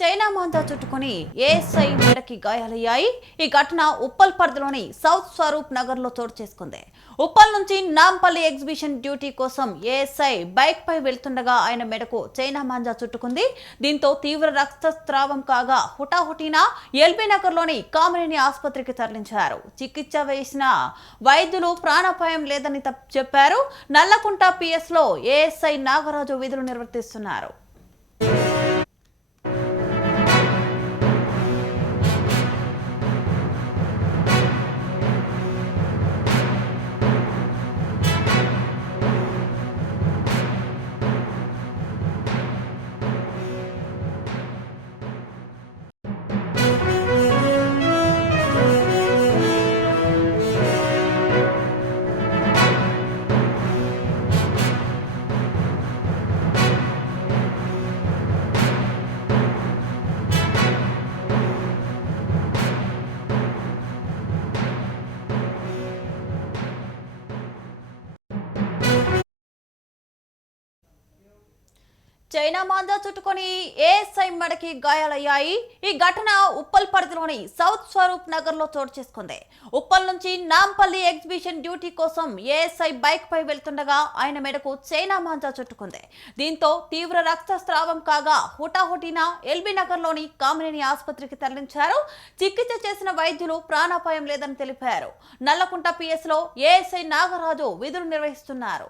China మాందా చుట్టుకుని ASI మెడకి గాయాలయ్యాయి. ఈ ఘటన ఉప్పల్ పరిధిలోని సౌత్ స్వరూప్ నగర్ లో చోటు చేసుకుంది. ఉప్పల్ నుంచి నాంపల్లి ఎగ్జిబిషన్ డ్యూటీ కోసం ఏఎస్ఐ బైక్ పై వెళ్తుండగా ఆయన మెడకు చైనా మాంజా చుట్టుకుంది. దీంతో తీవ్ర రక్తస్రావం కాగా హుటాహుటిన ఎల్బీ నగర్ లోని కామినేని ఆసుపత్రికి తరలించారు. చికిత్స వేసిన వైద్యులు ప్రాణాపాయం లేదని చెప్పారు. నల్లకుంట పిఎస్ లో ఏఎస్ఐ నాగరాజు విధులు నిర్వర్తిస్తున్నారు. చైనా మాందా చుట్టుకొని ఏఎస్ఐ మెడకి గాయాలయ్యాయి. ఈ ఘటన ఉప్పల్ పరిధిలోని సౌత్ స్వరూప్ నగర్ లో చోటు చేసుకుంది. ఉప్పల్ నుంచి నాంపల్లి ఎగ్జిబిషన్ డ్యూటీ కోసం ఏఎస్ఐ బైక్ పై వెళ్తుండగా ఆయన మెడకు చైనా మాందా చుట్టుకుంది. దీంతో తీవ్ర రక్తస్రావం కాగా హుటాహుటిన ఎల్బీ నగర్ లోని కామినేని ఆసుపత్రికి తరలించారు. చికిత్స చేసిన వైద్యులు ప్రాణాపాయం లేదని తెలిపారు. నల్లకుంట పిఎస్ లో ఏఎస్ఐ నాగరాజు విధులు నిర్వహిస్తున్నారు.